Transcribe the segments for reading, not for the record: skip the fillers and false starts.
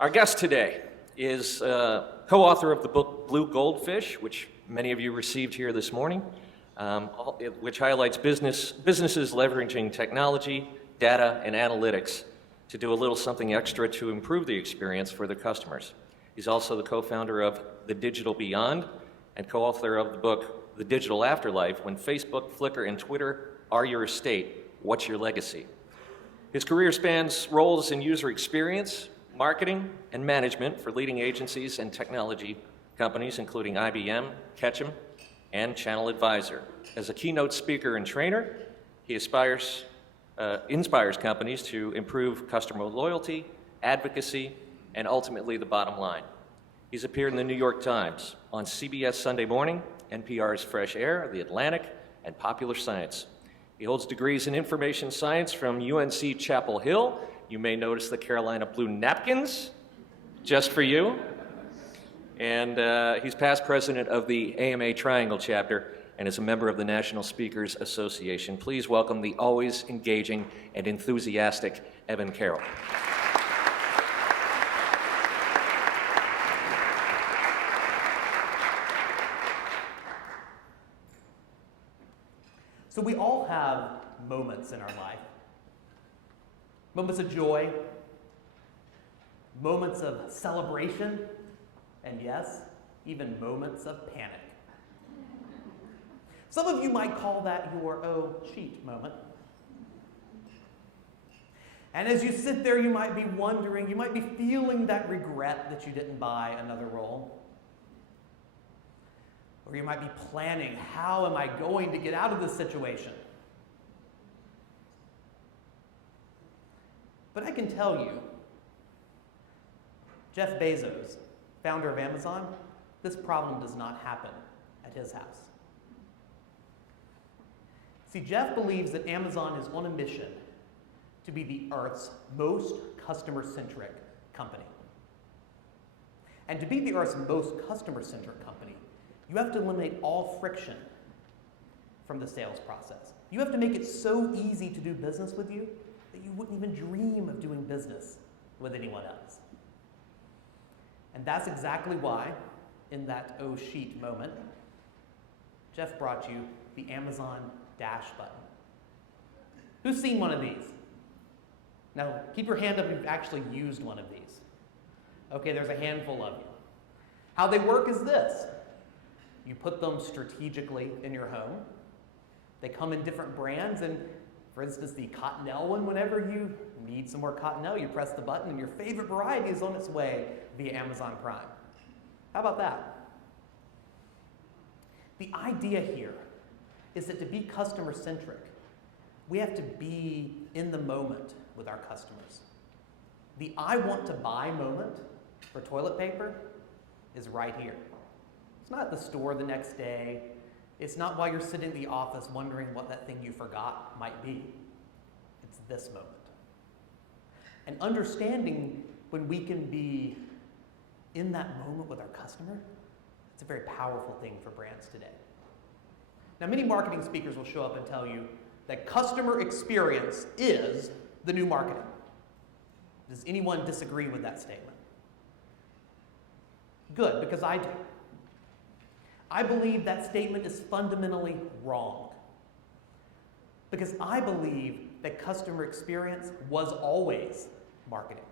Our guest today is co-author of the book Blue Goldfish, which many of you received here this morning, which highlights businesses leveraging technology, data, and analytics to do a little something extra to improve the experience for their customers. He's also the co-founder of The Digital Beyond and co-author of the book The Digital Afterlife: When Facebook, Flickr, and Twitter Are Your Estate, What's Your Legacy? His career spans roles in user experience, marketing, and management for leading agencies and technology companies, including IBM, Ketchum, and Channel Advisor. As a keynote speaker and trainer, he inspires companies to improve customer loyalty, advocacy, and ultimately the bottom line. He's appeared in the New York Times, on CBS Sunday Morning, NPR's Fresh Air, The Atlantic, and Popular Science. He holds degrees in information science from UNC Chapel Hill. You may notice the Carolina blue napkins, just for you. And he's past president of the AMA Triangle chapter and is a member of the National Speakers Association. Please welcome the always engaging and enthusiastic Evan Carroll. So we all have moments in our life. Moments of joy, moments of celebration, and yes, even moments of panic. Some of you might call that your oh sheet moment. And as you sit there, you might be wondering, you might be feeling that regret that you didn't buy another role. Or you might be planning, how am I going to get out of this situation? But I can tell you, Jeff Bezos, founder of Amazon, this problem does not happen at his house. See, Jeff believes that Amazon is on a mission to be the Earth's most customer-centric company. And to be the Earth's most customer-centric company, you have to eliminate all friction from the sales process. You have to make it so easy to do business with you that you wouldn't even dream of doing business with anyone else. And that's exactly why, in that oh sheet moment, Jeff brought you the Amazon Dash button. Who's seen one of these? Now, keep your hand up if you've actually used one of these. Okay, there's a handful of you. How they work is this. You put them strategically in your home. They come in different brands, and for instance, the Cottonelle one, whenever you need some more Cottonelle, you press the button and your favorite variety is on its way via Amazon Prime. How about that? The idea here is that to be customer-centric, we have to be in the moment with our customers. The I want to buy moment for toilet paper is right here. It's not at the store the next day. It's not while you're sitting in the office wondering what that thing you forgot might be. It's this moment. And understanding when we can be in that moment with our customer, it's a very powerful thing for brands today. Now, many marketing speakers will show up and tell you that customer experience is the new marketing. Does anyone disagree with that statement? Good, because I do. I believe that statement is fundamentally wrong. Because I believe that customer experience was always marketing.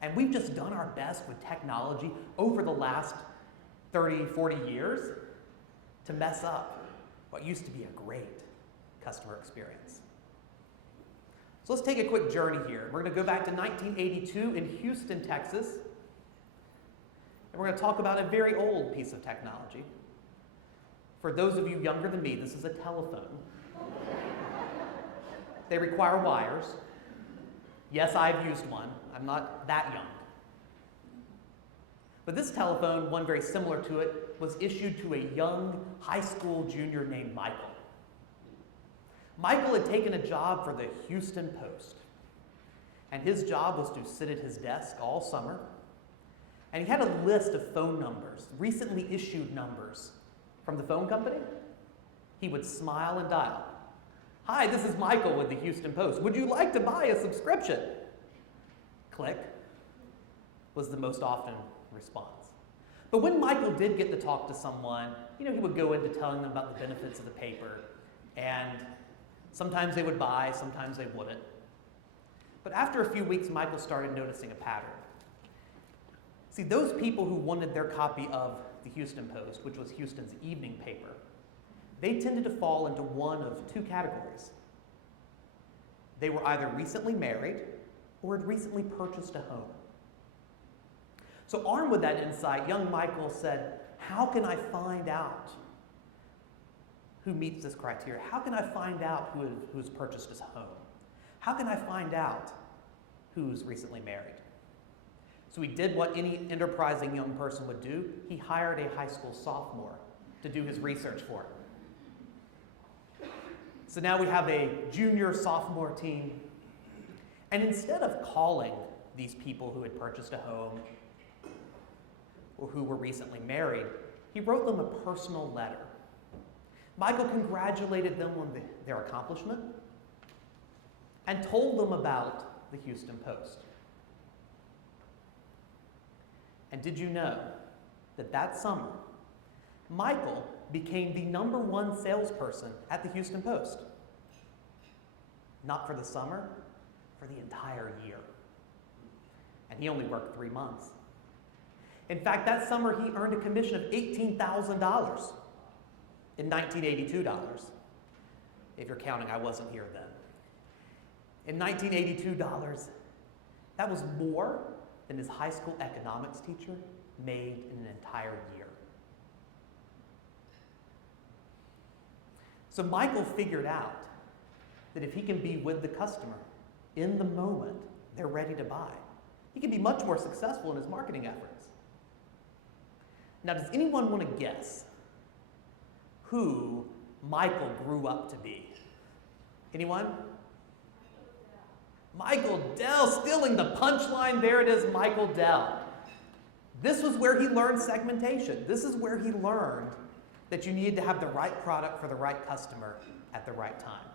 And we've just done our best with technology over the last 30, 40 years to mess up what used to be a great customer experience. So let's take a quick journey here. We're going to go back to 1982 in Houston, Texas. And we're going to talk about a very old piece of technology. For those of you younger than me, this is a telephone. They require wires. Yes, I've used one. I'm not that young. But this telephone, one very similar to it, was issued to a young high school junior named Michael. Michael had taken a job for the Houston Post. And his job was to sit at his desk all summer. And he had a list of phone numbers, recently issued numbers from the phone company. He would smile and dial. Hi, this is Michael with the Houston Post. Would you like to buy a subscription? Click was the most often response. But when Michael did get to talk to someone, he would go into telling them about the benefits of the paper, and sometimes they would buy, sometimes they wouldn't. But after a few weeks, Michael started noticing a pattern. See, those people who wanted their copy of the Houston Post, which was Houston's evening paper, they tended to fall into one of two categories. They were either recently married or had recently purchased a home. So armed with that insight, young Michael said, how can I find out who meets this criteria? How can I find out who's purchased a home? How can I find out who's recently married? So he did what any enterprising young person would do. He hired a high school sophomore to do his research for him. So now we have a junior sophomore team. And instead of calling these people who had purchased a home or who were recently married, he wrote them a personal letter. Michael congratulated them on their accomplishment and told them about the Houston Post. And did you know that that summer, Michael became the #1 salesperson at the Houston Post? Not for the summer, for the entire year. And he only worked 3 months. In fact, that summer he earned a commission of $18,000 in 1982 dollars. If you're counting, I wasn't here then. In 1982 dollars, that was more than his high school economics teacher made in an entire year. So Michael figured out that if he can be with the customer in the moment they're ready to buy, he can be much more successful in his marketing efforts. Now, does anyone want to guess who Michael grew up to be? Anyone? Michael Dell, stealing the punchline. There it is, Michael Dell. This was where he learned segmentation. This is where he learned that you needed to have the right product for the right customer at the right time.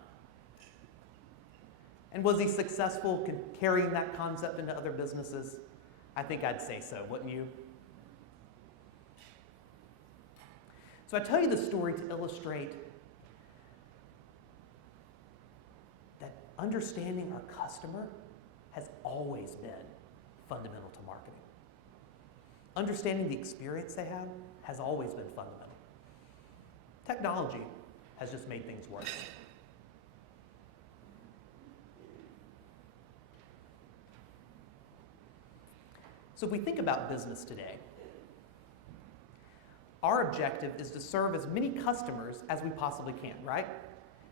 And was he successful carrying that concept into other businesses? I think I'd say so, wouldn't you? So I tell you the story to illustrate that understanding our customer has always been fundamental to marketing. Understanding the experience they have has always been fundamental. Technology has just made things worse. So if we think about business today, our objective is to serve as many customers as we possibly can, right?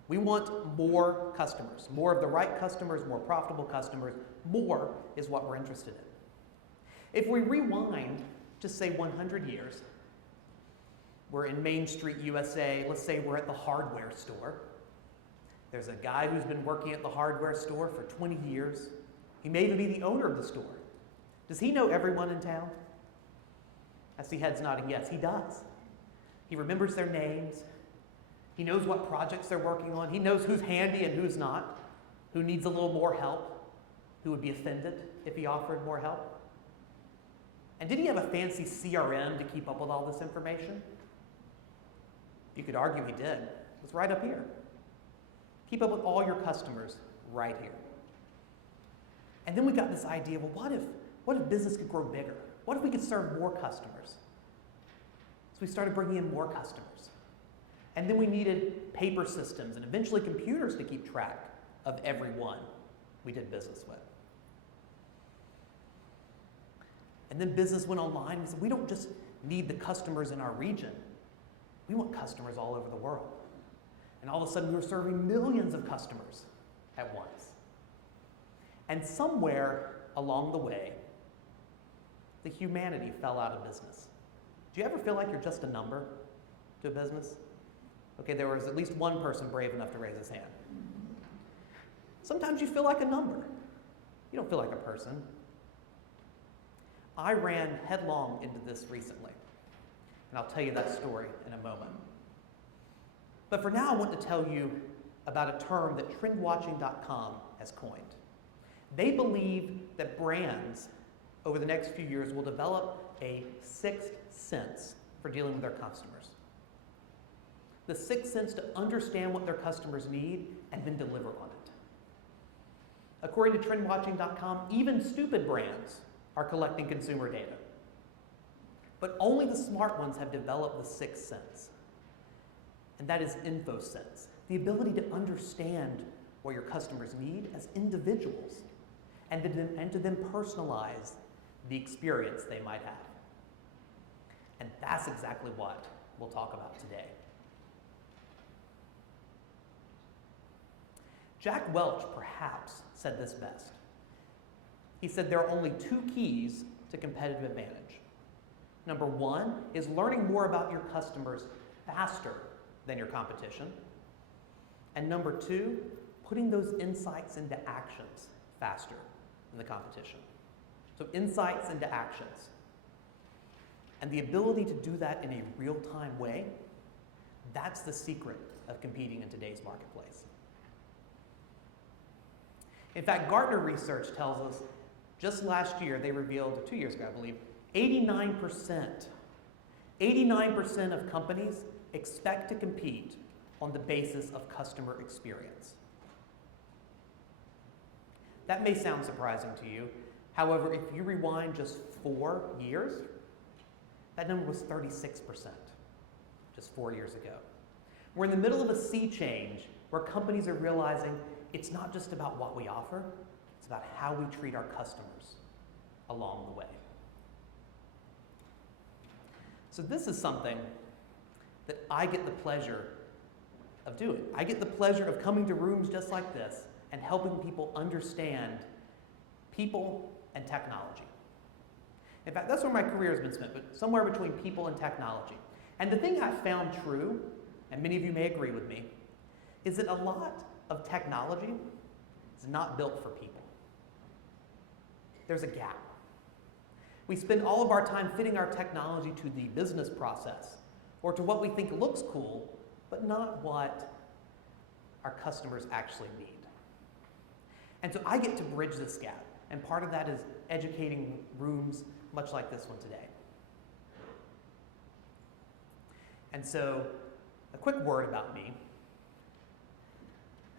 We want more customers, more of the right customers, more profitable customers. More is what we're interested in. If we rewind, just say 100 years, we're in Main Street, USA. Let's say we're at the hardware store. There's a guy who's been working at the hardware store for 20 years. He may even be the owner of the store. Does he know everyone in town? I see heads nodding yes, he does. He remembers their names. He knows what projects they're working on. He knows who's handy and who's not, who needs a little more help, who would be offended if he offered more help. And did he have a fancy CRM to keep up with all this information? You could argue he did. It's right up here. Keep up with all your customers right here. And then we got this idea, well, what if business could grow bigger? What if we could serve more customers? So we started bringing in more customers. And then we needed paper systems and eventually computers to keep track of everyone we did business with. And then business went online. We said, we don't just need the customers in our region. We want customers all over the world. And all of a sudden, we were serving millions of customers at once. And somewhere along the way, the humanity fell out of business. Do you ever feel like you're just a number to a business? Okay, there was at least one person brave enough to raise his hand. Sometimes you feel like a number. You don't feel like a person. I ran headlong into this recently, and I'll tell you that story in a moment. But for now, I want to tell you about a term that trendwatching.com has coined. They believe that brands over the next few years will develop a sixth sense for dealing with their customers. The sixth sense to understand what their customers need and then deliver on it. According to trendwatching.com, even stupid brands are collecting consumer data. But only the smart ones have developed the sixth sense. And that is Infosense, the ability to understand what your customers need as individuals and to then personalize the experience they might have. And that's exactly what we'll talk about today. Jack Welch perhaps said this best. He said there are only two keys to competitive advantage. Number one is learning more about your customers faster than your competition. And number two, putting those insights into actions faster than the competition. So insights into actions. And the ability to do that in a real-time way, that's the secret of competing in today's marketplace. In fact, Gartner research tells us just last year, they revealed, 2 years ago, I believe, 89% of companies expect to compete on the basis of customer experience. That may sound surprising to you. However, if you rewind just 4 years, that number was 36% just 4 years ago. We're in the middle of a sea change where companies are realizing it's not just about what we offer, it's about how we treat our customers along the way. So this is something that I get the pleasure of doing. I get the pleasure of coming to rooms just like this and helping people understand people and technology. In fact, that's where my career has been spent, but somewhere between people and technology. And the thing I've found true, and many of you may agree with me, is that a lot of technology is not built for people. There's a gap. We spend all of our time fitting our technology to the business process or to what we think looks cool, but not what our customers actually need. And so I get to bridge this gap, and part of that is educating rooms much like this one today. And so, a quick word about me.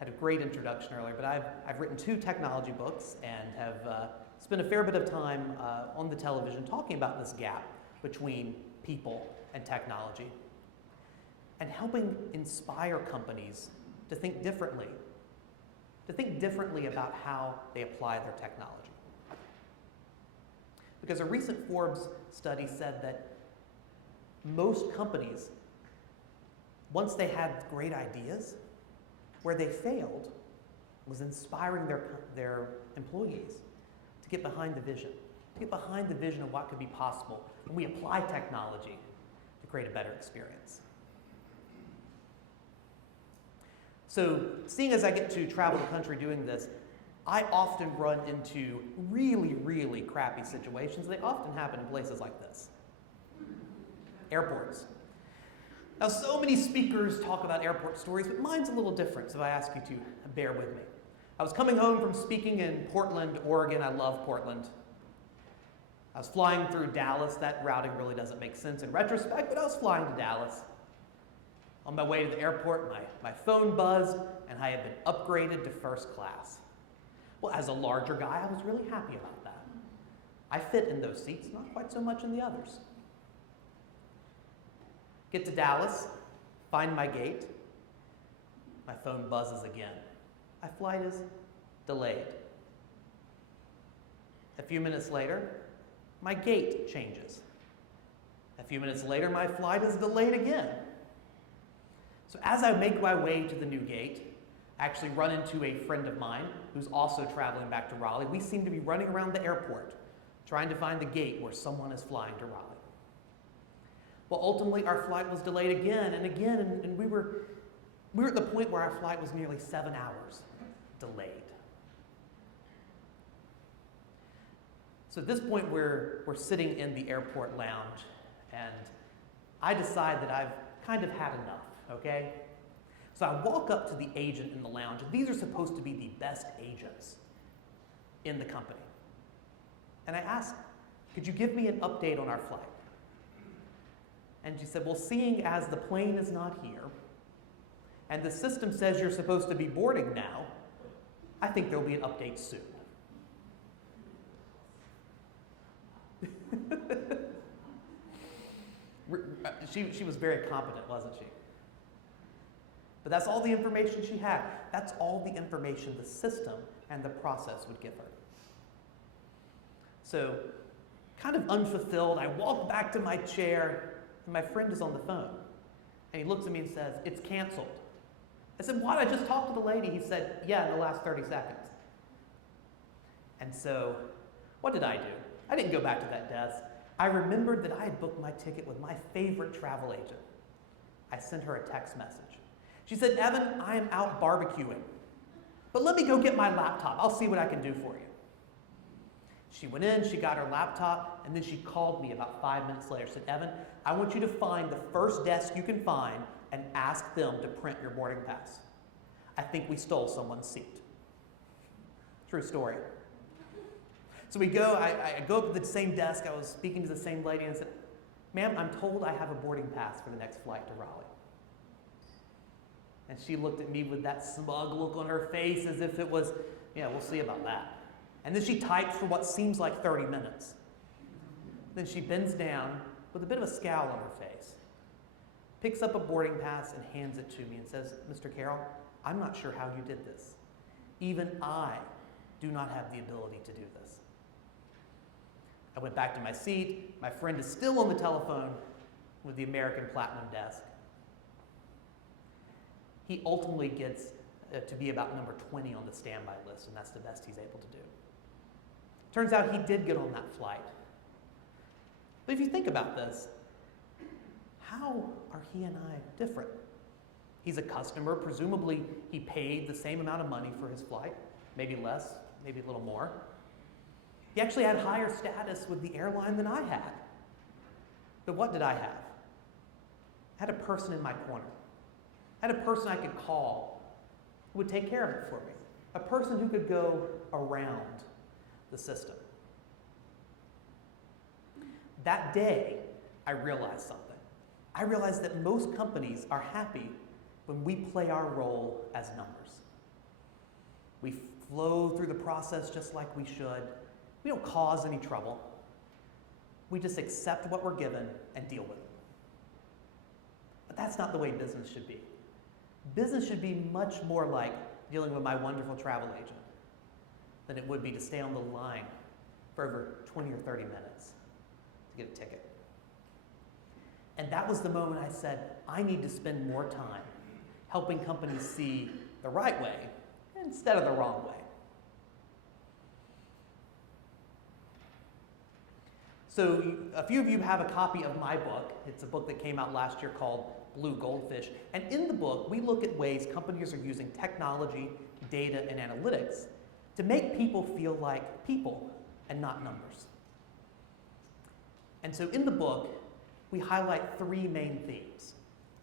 I had a great introduction earlier, but I've written 2 technology books and have spent a fair bit of time on the television talking about this gap between people and technology and helping inspire companies to think differently about how they apply their technology. Because a recent Forbes study said that most companies, once they had great ideas, where they failed was inspiring their employees to get behind the vision, of what could be possible when we apply technology to create a better experience. So, seeing as I get to travel the country doing this, I often run into really, really crappy situations. They often happen in places like this. Airports. Now, so many speakers talk about airport stories, but mine's a little different, so I ask you to bear with me. I was coming home from speaking in Portland, Oregon. I love Portland. I was flying through Dallas. That routing really doesn't make sense in retrospect, but I was flying to Dallas. On my way to the airport, my phone buzzed, and I had been upgraded to first class. Well, as a larger guy, I was really happy about that. I fit in those seats, not quite so much in the others. Get to Dallas, find my gate. My phone buzzes again. My flight is delayed. A few minutes later, my gate changes. A few minutes later, my flight is delayed again. So as I make my way to the new gate, I actually run into a friend of mine who's also traveling back to Raleigh. We seem to be running around the airport, trying to find the gate where someone is flying to Raleigh. Well, ultimately, our flight was delayed again and again, and we were at the point where our flight was nearly 7 hours delayed. So at this point, we're sitting in the airport lounge, and I decide that I've kind of had enough, okay? So I walk up to the agent in the lounge, and these are supposed to be the best agents in the company. And I asked, could you give me an update on our flight? And she said, well, seeing as the plane is not here, and the system says you're supposed to be boarding now, I think there'll be an update soon. She was very competent, wasn't she? But that's all the information she had. That's all the information the system and the process would give her. So, kind of unfulfilled, I walk back to my chair, and my friend is on the phone. And he looks at me and says, it's canceled. I said, what? I just talked to the lady. He said, yeah, in the last 30 seconds. And so, what did I do? I didn't go back to that desk. I remembered that I had booked my ticket with my favorite travel agent. I sent her a text message. She said, Evan, I am out barbecuing, but let me go get my laptop. I'll see what I can do for you. She went in, she got her laptop, and then she called me about 5 minutes later. She said, Evan, I want you to find the first desk you can find and ask them to print your boarding pass. I think we stole someone's seat. True story. So we go, I go up to the same desk, I was speaking to the same lady, and I said, ma'am, I'm told I have a boarding pass for the next flight to Raleigh. And she looked at me with that smug look on her face as if it was, yeah, we'll see about that. And then she types for what seems like 30 minutes. Then she bends down with a bit of a scowl on her face, picks up a boarding pass and hands it to me and says, Mr. Carroll, I'm not sure how you did this. Even I do not have the ability to do this. I went back to my seat. My friend is still on the telephone with the American Platinum desk. He ultimately gets to be about number 20 on the standby list, and that's the best he's able to do. Turns out he did get on that flight. But if you think about this, how are he and I different? He's a customer. Presumably, he paid the same amount of money for his flight, maybe less, maybe a little more. He actually had higher status with the airline than I had. But what did I have? I had a person in my corner. I had a person I could call who would take care of it for me. A person who could go around the system. That day, I realized something. I realized that most companies are happy when we play our role as numbers. We flow through the process just like we should. We don't cause any trouble. We just accept what we're given and deal with it. But that's not the way business should be. Business should be much more like dealing with my wonderful travel agent than it would be to stay on the line for over 20 or 30 minutes to get a ticket. And that was the moment I said, I need to spend more time helping companies see the right way instead of the wrong way. So a few of you have a copy of my book. It's a book that came out last year called Blue Goldfish. And in the book, we look at ways companies are using technology, data, and analytics to make people feel like people and not numbers. And so in the book, we highlight three main themes.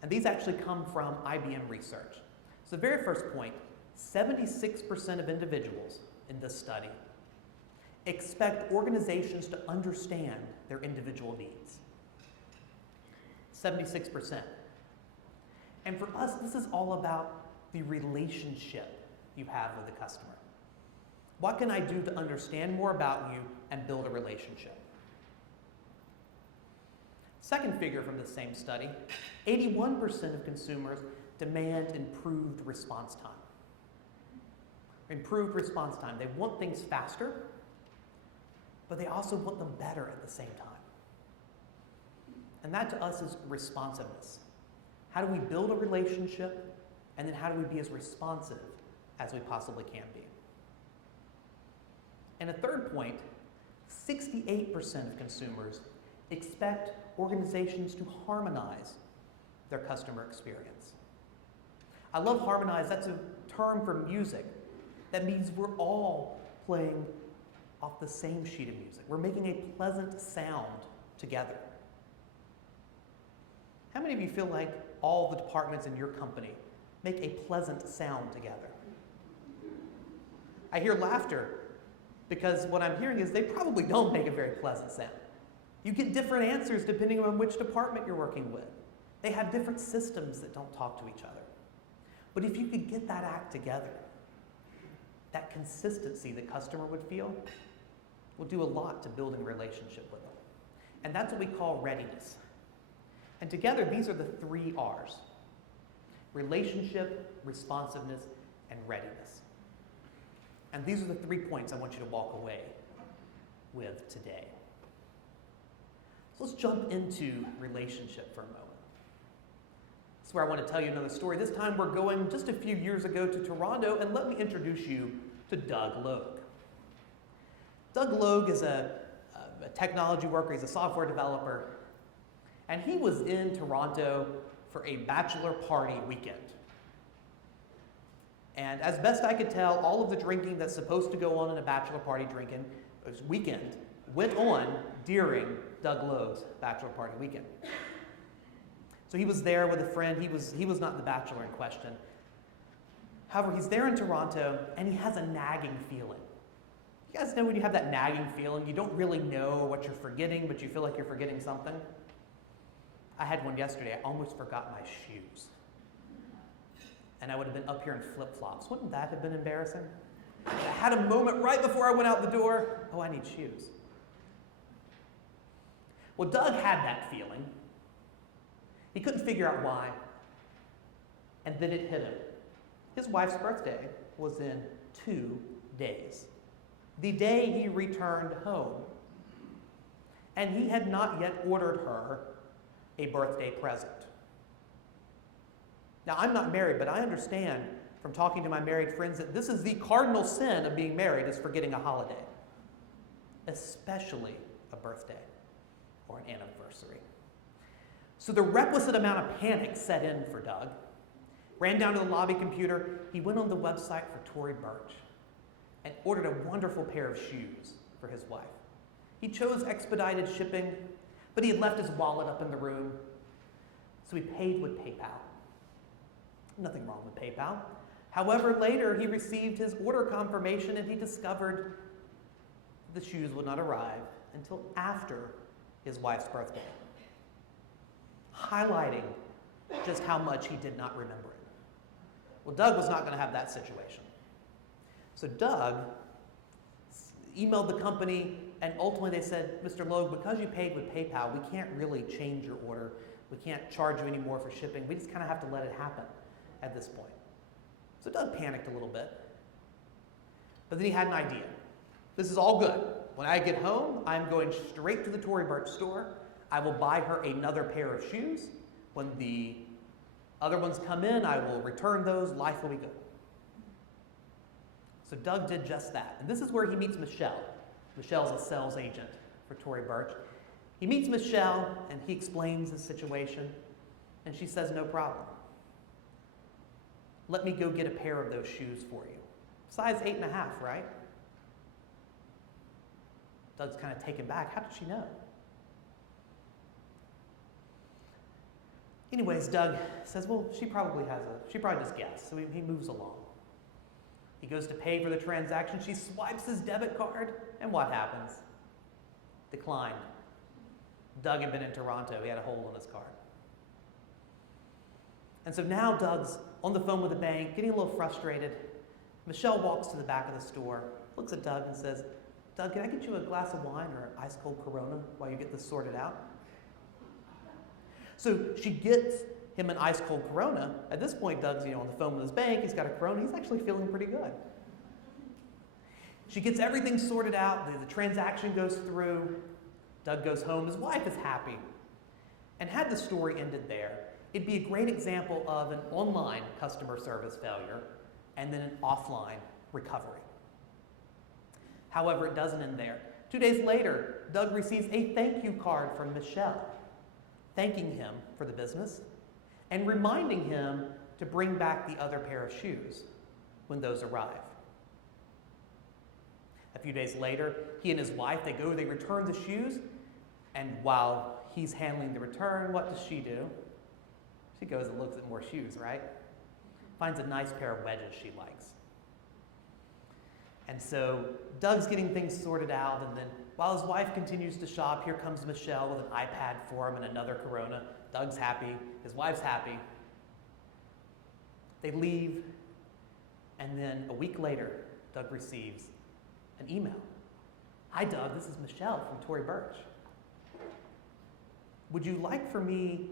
And these actually come from IBM research. So the very first point, 76% of individuals in this study expect organizations to understand their individual needs. 76%. And for us, this is all about the relationship you have with the customer. What can I do to understand more about you and build a relationship? Second figure from the same study, 81% of consumers demand improved response time. Improved response time. They want things faster, but they also want them better at the same time. And that to us is responsiveness. How do we build a relationship, and then how do we be as responsive as we possibly can be? And a third point, 68% of consumers expect organizations to harmonize their customer experience. I love harmonize. That's a term for music. That means we're all playing off the same sheet of music. We're making a pleasant sound together. How many of you feel like all the departments in your company make a pleasant sound together? I hear laughter because what I'm hearing is they probably don't make a very pleasant sound. You get different answers depending on which department you're working with. They have different systems that don't talk to each other. But if you could get that act together, that consistency the customer would feel will do a lot to building a relationship with them. And that's what we call readiness. And together, these are the 3 R's: relationship, responsiveness, and readiness. And these are the 3 points I want you to walk away with today. So let's jump into relationship for a moment. That's where I want to tell you another story. This time we're going just a few years ago to Toronto, and let me introduce you to Doug Logue. Doug Logue is a technology worker. He's a software developer. And he was in Toronto for a bachelor party weekend. And as best I could tell, all of the drinking that's supposed to go on in a bachelor party weekend went on during Doug Logue's bachelor party weekend. So he was there with a friend. He was not the bachelor in question. However, he's there in Toronto, and he has a nagging feeling. You guys know when you have that nagging feeling, you don't really know what you're forgetting, but you feel like you're forgetting something? I had one yesterday. I almost forgot my shoes. And I would have been up here in flip-flops. Wouldn't that have been embarrassing? I had a moment right before I went out the door. Oh, I need shoes. Well, Doug had that feeling. He couldn't figure out why. And then it hit him. His wife's birthday was in 2 days. The day he returned home. And he had not yet ordered her a birthday present. Now, I'm not married, but I understand from talking to my married friends that this is the cardinal sin of being married, is forgetting a holiday, especially a birthday or an anniversary. So the requisite amount of panic set in for Doug. Ran down to the lobby computer. He went on the website for Tory Burch and ordered a wonderful pair of shoes for his wife. He chose expedited shipping, but he had left his wallet up in the room, so he paid with PayPal. Nothing wrong with PayPal. However, later he received his order confirmation and he discovered the shoes would not arrive until after his wife's birthday, highlighting just how much he did not remember it. Well, Doug was not going to have that situation. So Doug emailed the company, and ultimately they said, Mr. Logue, because you paid with PayPal, we can't really change your order. We can't charge you any more for shipping. We just kind of have to let it happen at this point. So Doug panicked a little bit. But then he had an idea. This is all good. When I get home, I'm going straight to the Tory Burch store. I will buy her another pair of shoes. When the other ones come in, I will return those. Life will be good. So Doug did just that. And this is where he meets Michelle. Michelle's a sales agent for Tory Burch. He meets Michelle, and he explains the situation. And she says, no problem. Let me go get a pair of those shoes for you. Size 8.5, right? Doug's kind of taken back. How did she know? Anyways, Doug says, well, she probably just guessed. So he moves along. He goes to pay for the transaction. She swipes his debit card, and what happens? Declined. Doug had been in Toronto. He had a hole in his card. And so now Doug's on the phone with the bank, getting a little frustrated. Michelle walks to the back of the store, looks at Doug and says, Doug, can I get you a glass of wine or an ice-cold Corona while you get this sorted out? So she gets him an ice-cold Corona. At this point, Doug's on the phone with his bank. He's got a Corona. He's actually feeling pretty good. She gets everything sorted out. The transaction goes through. Doug goes home. His wife is happy. And had the story ended there, it'd be a great example of an online customer service failure and then an offline recovery. However, it doesn't end there. 2 days later, Doug receives a thank you card from Michelle, thanking him for the business and reminding him to bring back the other pair of shoes when those arrive. A few days later, he and his wife, they return the shoes, and while he's handling the return, what does she do? She goes and looks at more shoes, right? Finds a nice pair of wedges she likes. And so Doug's getting things sorted out, and then while his wife continues to shop, here comes Michelle with an iPad for him and another Corona. Doug's happy, his wife's happy. They leave, and then a week later, Doug receives an email. Hi, Doug, this is Michelle from Tory Burch. Would you like for me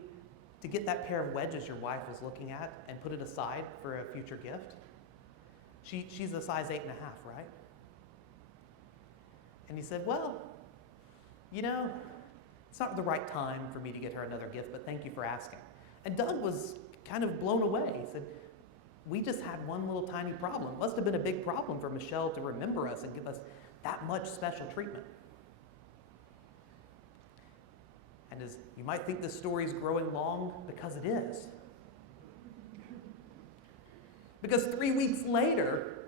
to get that pair of wedges your wife was looking at and put it aside for a future gift? She's a size 8.5, right? And he said, well, you know, it's not the right time for me to get her another gift, but thank you for asking. And Doug was kind of blown away. He said, we just had one little tiny problem. It must have been a big problem for Michelle to remember us and give us that much special treatment. And as you might think this story is growing long, because it is. Because 3 weeks later,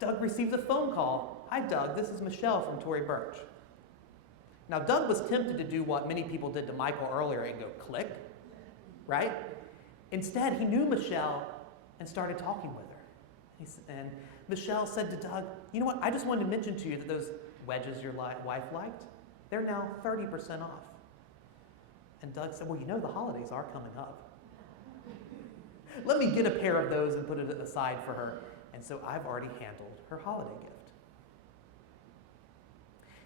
Doug receives a phone call. Hi, Doug, this is Michelle from Tory Burch. Now, Doug was tempted to do what many people did to Michael earlier and go click, right? Instead, he knew Michelle and started talking with her. And Michelle said to Doug, you know what, I just wanted to mention to you that those wedges your wife liked, they're now 30% off. And Doug said, well, you know the holidays are coming up. Let me get a pair of those and put it aside for her. And so I've already handled her holiday gift.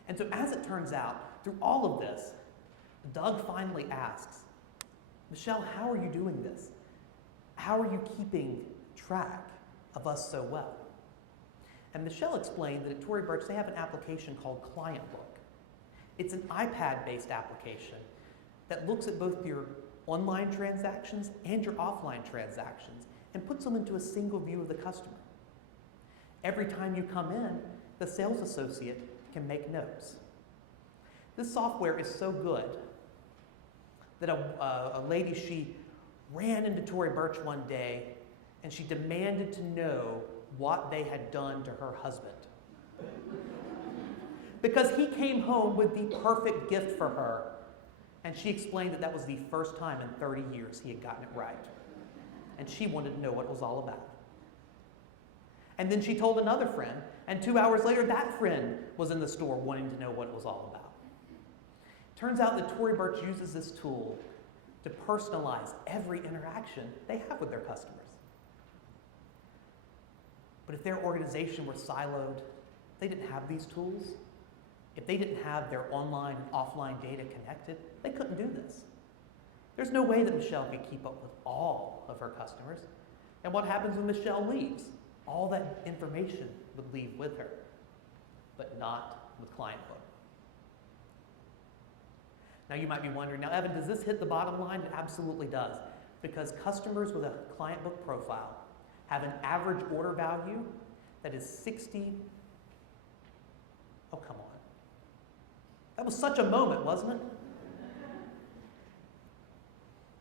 And so as it turns out, through all of this, Doug finally asks, Michelle, how are you doing this? How are you keeping track of us so well? And Michelle explained that at Tory Burch, they have an application called Client Book. It's an iPad-based application that looks at both your online transactions and your offline transactions and puts them into a single view of the customer. Every time you come in, the sales associate can make notes. This software is so good that a lady, she ran into Tory Burch one day and she demanded to know what they had done to her husband. Because he came home with the perfect gift for her, and she explained that that was the first time in 30 years he had gotten it right. And she wanted to know what it was all about. And then she told another friend, and 2 hours later, that friend was in the store wanting to know what it was all about. Turns out that Tory Burch uses this tool to personalize every interaction they have with their customers. But if their organization were siloed, they didn't have these tools, if they didn't have their online and offline data connected, they couldn't do this. There's no way that Michelle could keep up with all of her customers. And what happens when Michelle leaves? All that information would leave with her, but not with Client Book. Now you might be wondering, now Evan, does this hit the bottom line? It absolutely does. Because customers with a Client Book profile have an average order value that is 60. Oh, come on. That was such a moment, wasn't it?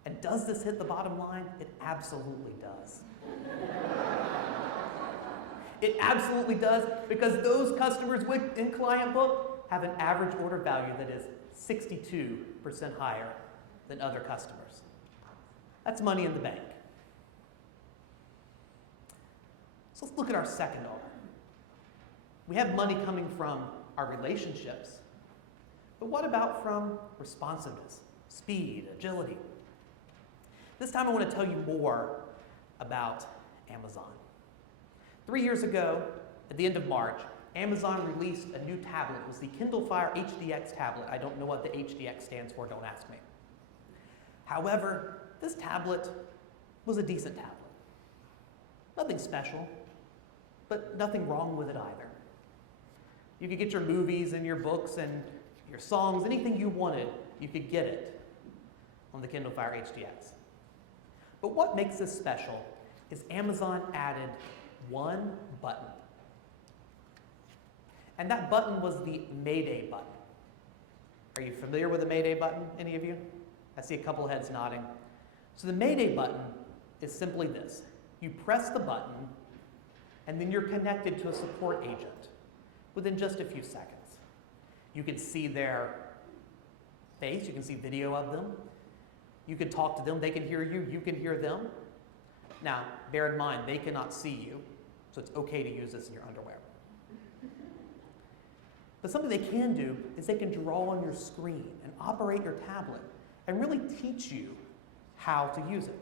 And does this hit the bottom line? It absolutely does. It absolutely does, because those customers in Client Book have an average order value that is 62% higher than other customers. That's money in the bank. So let's look at our second R. We have money coming from our relationships, but what about from responsiveness, speed, agility? This time I want to tell you more about Amazon. 3 years ago, at the end of March, Amazon released a new tablet. It was the Kindle Fire HDX tablet. I don't know what the HDX stands for, don't ask me. However, this tablet was a decent tablet. Nothing special, but nothing wrong with it either. You could get your movies and your books and your songs, anything you wanted, you could get it on the Kindle Fire HDX. But what makes this special is Amazon added one button. And that button was the Mayday button. Are you familiar with the Mayday button, any of you? I see a couple of heads nodding. So the Mayday button is simply this. You press the button, and then you're connected to a support agent within just a few seconds. You can see their face, you can see video of them, you can talk to them, they can hear you, you can hear them. Now, bear in mind, they cannot see you, so it's okay to use this in your underwear. But something they can do is they can draw on your screen and operate your tablet and really teach you how to use it.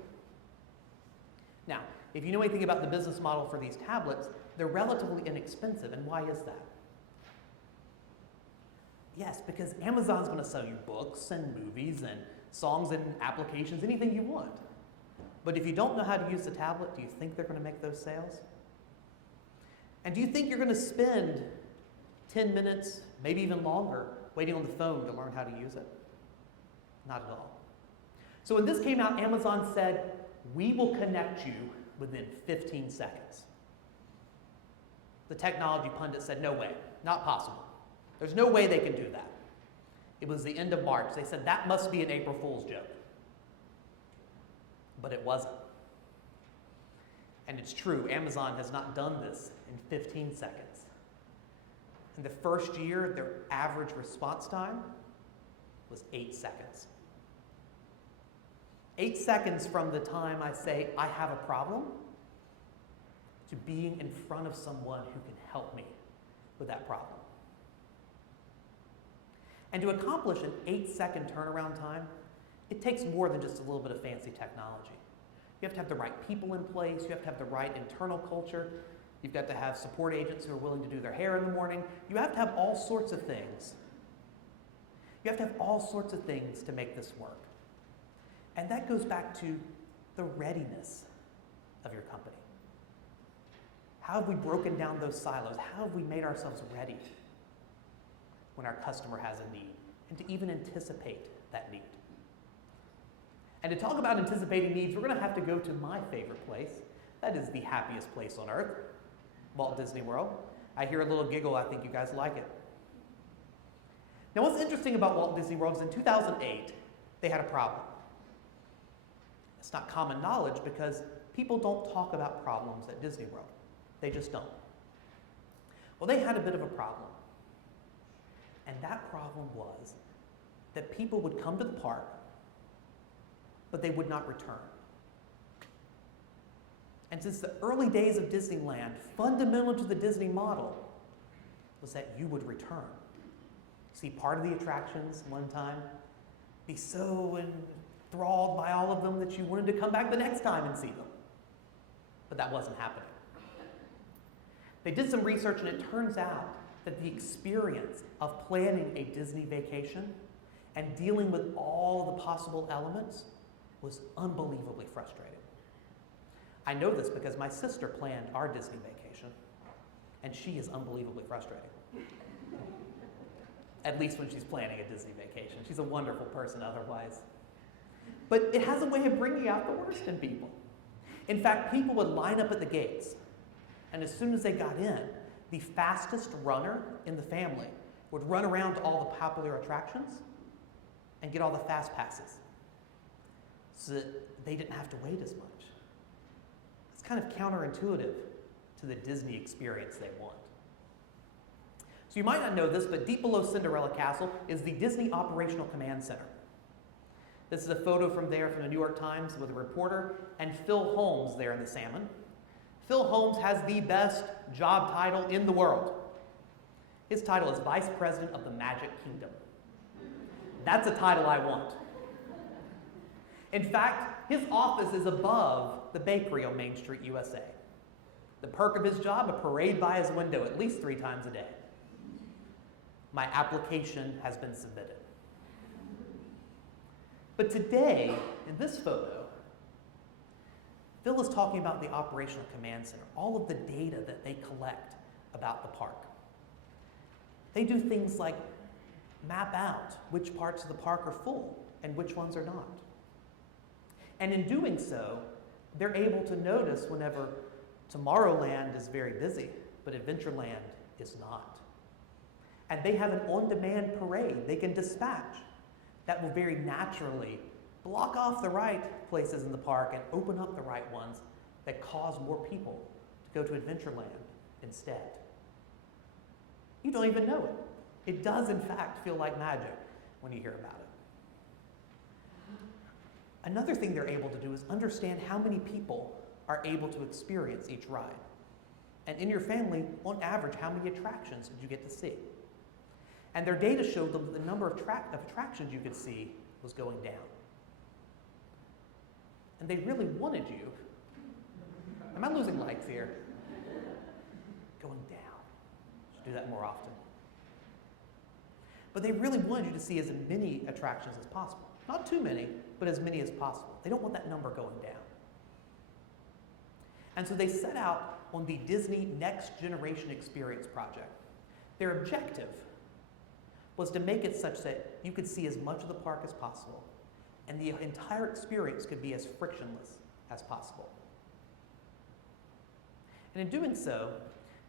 Now, if you know anything about the business model for these tablets, they're relatively inexpensive. And why is that? Yes, because Amazon's going to sell you books and movies and songs and applications, anything you want. But if you don't know how to use the tablet, do you think they're going to make those sales? And do you think you're going to spend 10 minutes, maybe even longer, waiting on the phone to learn how to use it? Not at all. So when this came out, Amazon said, we will connect you within 15 seconds. The technology pundit said, no way, not possible. There's no way they can do that. It was the end of March. They said, that must be an April Fool's joke. But it wasn't. And it's true, Amazon has not done this in 15 seconds. In the first year, their average response time was 8 seconds. 8 seconds from the time I say, I have a problem, to being in front of someone who can help me with that problem. And to accomplish an 8-second turnaround time, it takes more than just a little bit of fancy technology. You have to have the right people in place, you have to have the right internal culture, you've got to have support agents who are willing to do their hair in the morning, you have to have all sorts of things. You have to have all sorts of things to make this work. And that goes back to the readiness of your company. How have we broken down those silos? How have we made ourselves ready when our customer has a need, and to even anticipate that need? And to talk about anticipating needs, we're going to have to go to my favorite place. That is the happiest place on earth, Walt Disney World. I hear a little giggle. I think you guys like it. Now, what's interesting about Walt Disney World is in 2008, they had a problem. It's not common knowledge because people don't talk about problems at Disney World. They just don't. Well, they had a bit of a problem. And that problem was that people would come to the park, but they would not return. And since the early days of Disneyland, fundamental to the Disney model was that you would return. See part of the attractions one time, be so enthralled by all of them that you wanted to come back the next time and see them. But that wasn't happening. They did some research, and it turns out that the experience of planning a Disney vacation and dealing with all the possible elements was unbelievably frustrating. I know this because my sister planned our Disney vacation, and she is unbelievably frustrating. At least when she's planning a Disney vacation. She's a wonderful person otherwise. But it has a way of bringing out the worst in people. In fact, people would line up at the gates, and as soon as they got in, the fastest runner in the family would run around to all the popular attractions and get all the fast passes so that they didn't have to wait as much. It's kind of counterintuitive to the Disney experience they want. So you might not know this, but deep below Cinderella Castle is the Disney Operational Command Center. This is a photo from there from the New York Times with a reporter and Phil Holmes there in the salmon. Phil Holmes has the best job title in the world. His title is Vice President of the Magic Kingdom. That's a title I want. In fact, his office is above the bakery on Main Street, USA. The perk of his job, a parade by his window at least 3 times a day. My application has been submitted. But today, in this photo, Phil is talking about the Operational Command Center, all of the data that they collect about the park. They do things like map out which parts of the park are full and which ones are not. And in doing so, they're able to notice whenever Tomorrowland is very busy, but Adventureland is not. And they have an on-demand parade they can dispatch that will very naturally block off the right places in the park and open up the right ones that cause more people to go to Adventureland instead. You don't even know it. It does, in fact, feel like magic when you hear about it. Another thing they're able to do is understand how many people are able to experience each ride. And in your family, on average, how many attractions did you get to see? And their data showed them that the number of attractions you could see was going down. And they really wanted you, am I losing lights here? Going down. Should do that more often. But they really wanted you to see as many attractions as possible. Not too many, but as many as possible. They don't want that number going down. And so they set out on the Disney Next Generation Experience project. Their objective was to make it such that you could see as much of the park as possible, and the entire experience could be as frictionless as possible. And in doing so,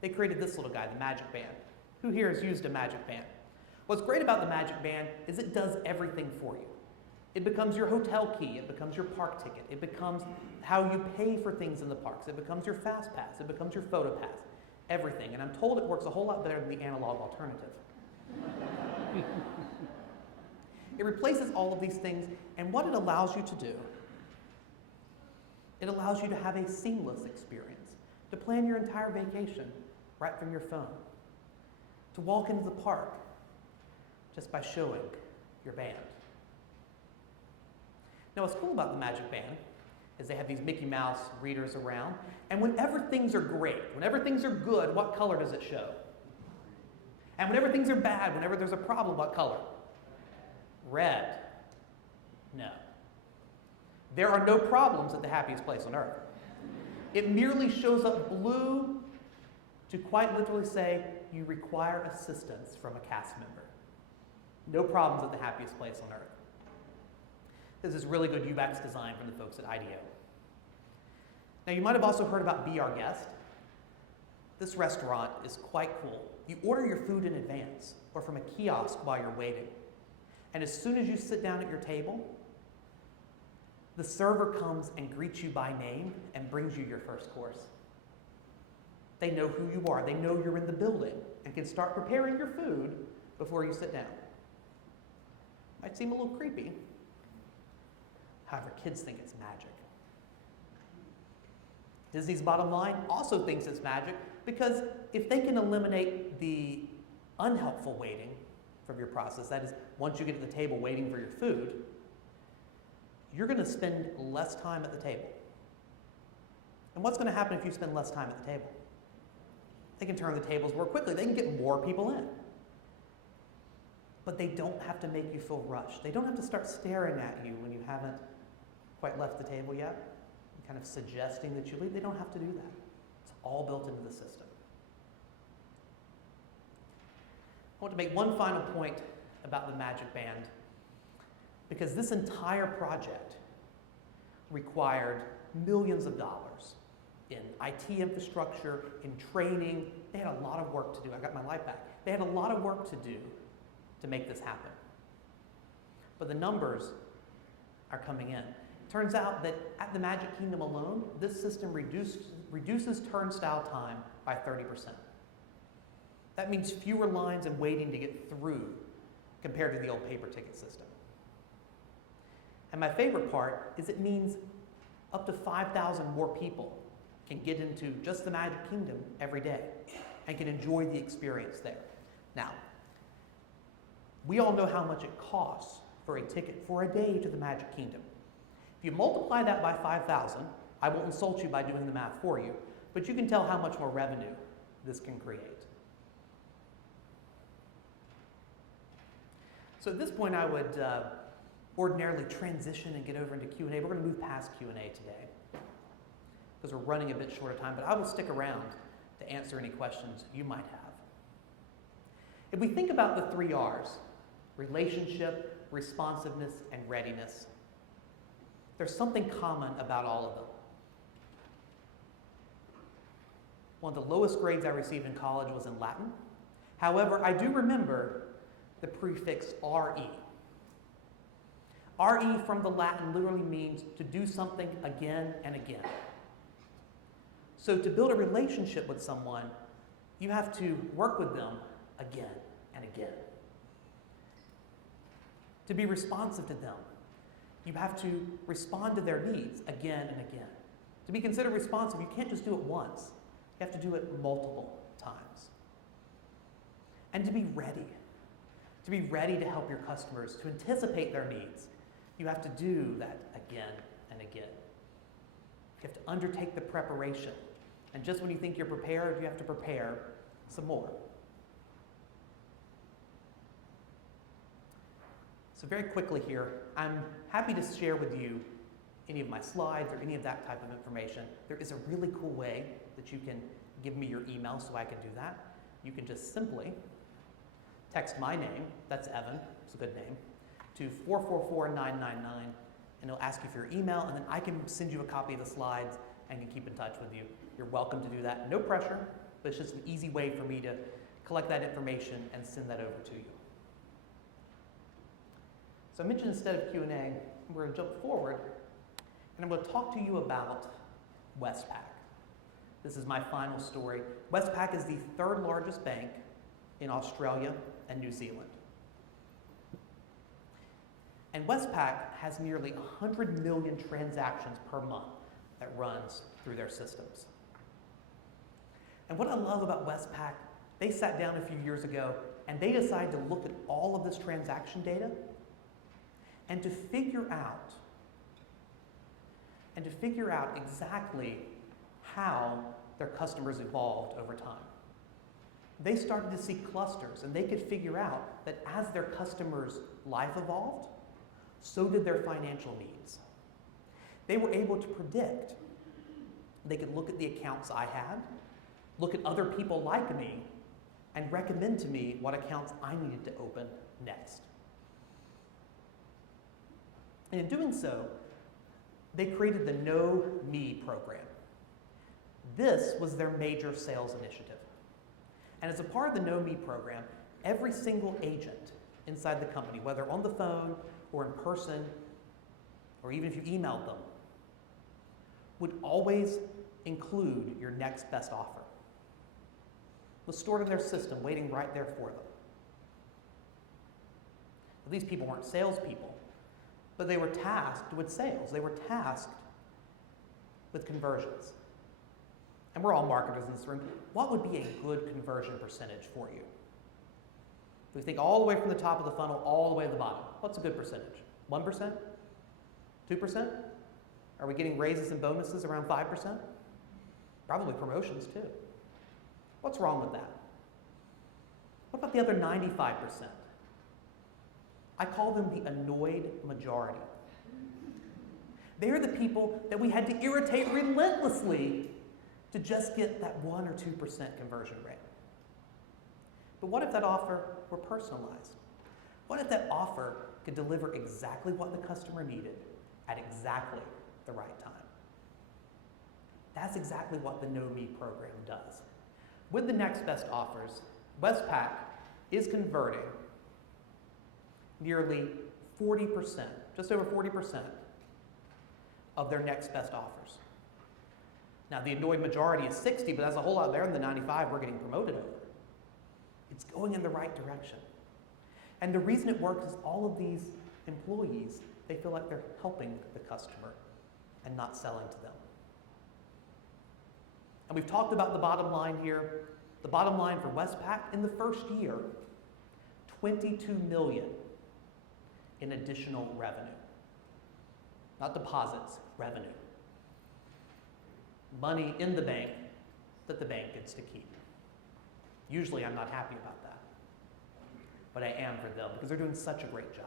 they created this little guy, the Magic Band. Who here has used a Magic Band? What's great about the Magic Band is it does everything for you. It becomes your hotel key, it becomes your park ticket, it becomes how you pay for things in the parks, it becomes your fast pass, it becomes your photo pass, everything. And I'm told it works a whole lot better than the analog alternative. It replaces all of these things, and what it allows you to do, it allows you to have a seamless experience, to plan your entire vacation right from your phone, to walk into the park just by showing your band. Now, what's cool about the Magic Band is they have these Mickey Mouse readers around, and whenever things are great, whenever things are good, what color does it show? And whenever things are bad, whenever there's a problem, what color? Red. No. There are no problems at the happiest place on earth. It merely shows up blue to quite literally say, you require assistance from a cast member. No problems at the happiest place on earth. This is really good UX design from the folks at IDEO. Now, you might have also heard about Be Our Guest. This restaurant is quite cool. You order your food in advance or from a kiosk while you're waiting. And as soon as you sit down at your table, the server comes and greets you by name and brings you your first course. They know who you are. They know you're in the building and can start preparing your food before you sit down. Might seem a little creepy. However, kids think it's magic. Disney's bottom line also thinks it's magic because if they can eliminate the unhelpful waiting from your process, that is, once you get to the table waiting for your food, you're going to spend less time at the table. And what's going to happen if you spend less time at the table? They can turn the tables more quickly. They can get more people in. But they don't have to make you feel rushed. They don't have to start staring at you when you haven't quite left the table yet, kind of suggesting that you leave. They don't have to do that. It's all built into the system. I want to make one final point about the Magic Band, because this entire project required millions of dollars in IT infrastructure, in training. They had a lot of work to do. I got my light back. They had a lot of work to do to make this happen. But the numbers are coming in. It turns out that at the Magic Kingdom alone, this system reduces turnstile time by 30%. That means fewer lines and waiting to get through compared to the old paper ticket system. And my favorite part is it means up to 5,000 more people can get into just the Magic Kingdom every day and can enjoy the experience there. Now, we all know how much it costs for a ticket for a day to the Magic Kingdom. If you multiply that by 5,000, I won't insult you by doing the math for you, but you can tell how much more revenue this can create. So at this point, I would ordinarily transition and get over into Q&A. We're going to move past Q&A today because we're running a bit short of time, but I will stick around to answer any questions you might have. If we think about the 3 R's, relationship, responsiveness, and readiness, there's something common about all of them. One of the lowest grades I received in college was in Latin. However, I do remember the prefix RE. RE from the Latin literally means to do something again and again. So to build a relationship with someone, you have to work with them again and again. To be responsive to them, you have to respond to their needs again and again. To be considered responsive, you can't just do it once. You have to do it multiple times. And to be ready. to be ready to help your customers, to anticipate their needs. You have to do that again and again. You have to undertake the preparation. And just when you think you're prepared, you have to prepare some more. So very quickly here, I'm happy to share with you any of my slides or any of that type of information. There is a really cool way that you can give me your email so I can do that. You can just simply text my name, that's Evan, it's a good name, to 444999, and it'll ask you for your email, and then I can send you a copy of the slides and can keep in touch with you. You're welcome to do that. No pressure, but it's just an easy way for me to collect that information and send that over to you. So I mentioned instead of Q&A, we're going to jump forward, and I'm going to talk to you about Westpac. This is my final story. Westpac is the third largest bank in Australia and New Zealand. And Westpac has nearly 100 million transactions per month that runs through their systems. And what I love about Westpac, they sat down a few years ago and they decided to look at all of this transaction data and to figure out exactly how their customers evolved over time. They started to see clusters, and they could figure out that as their customers' life evolved, so did their financial needs. They were able to predict. They could look at the accounts I had, look at other people like me, and recommend to me what accounts I needed to open next. And in doing so, they created the Know Me program. This was their major sales initiative. And as a part of the Know Me program, every single agent inside the company, whether on the phone or in person, or even if you emailed them, would always include your next best offer. It was stored in their system, waiting right there for them. But these people weren't salespeople, but they were tasked with sales. They were tasked with conversions. And we're all marketers in this room. What would be a good conversion percentage for you? If we think all the way from the top of the funnel all the way to the bottom, what's a good percentage? 1%? 2%? Are we getting raises and bonuses around 5%? Probably promotions too. What's wrong with that? What about the other 95%? I call them the annoyed majority. They're the people that we had to irritate relentlessly to just get that 1 or 2% conversion rate. But what if that offer were personalized? What if that offer could deliver exactly what the customer needed at exactly the right time? That's exactly what the Know Me program does. With the next best offers, Westpac is converting nearly 40%, just over 40% of their next best offers. Now, the annoyed majority is 60, but that's a whole lot better than the 95 we're getting promoted over. It's going in the right direction. And the reason it works is all of these employees, they feel like they're helping the customer and not selling to them. And we've talked about the bottom line here. The bottom line for Westpac in the first year, $22 million in additional revenue. Not deposits, revenue. Money in the bank that the bank gets to keep. Usually I'm not happy about that, but I am for them because they're doing such a great job.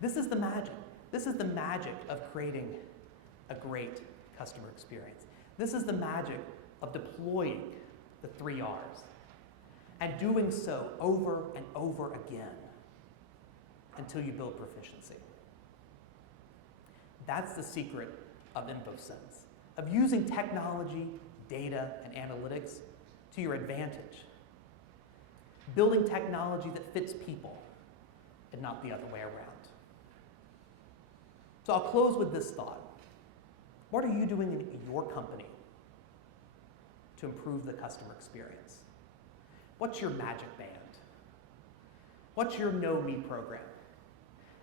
This is the magic. This is the magic of creating a great customer experience. This is the magic of deploying the 3 R's and doing so over and over again until you build proficiency. That's the secret of Infosense, of using technology, data, and analytics to your advantage. Building technology that fits people and not the other way around. So I'll close with this thought. What are you doing in your company to improve the customer experience? What's your magic band? What's your Know Me program?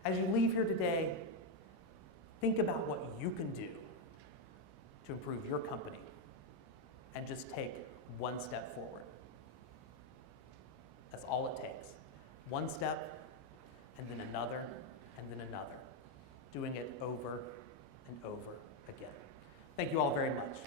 As you leave here today, think about what you can do to improve your company and just take one step forward. That's all it takes. One step, and then another, and then another, doing it over and over again. Thank you all very much.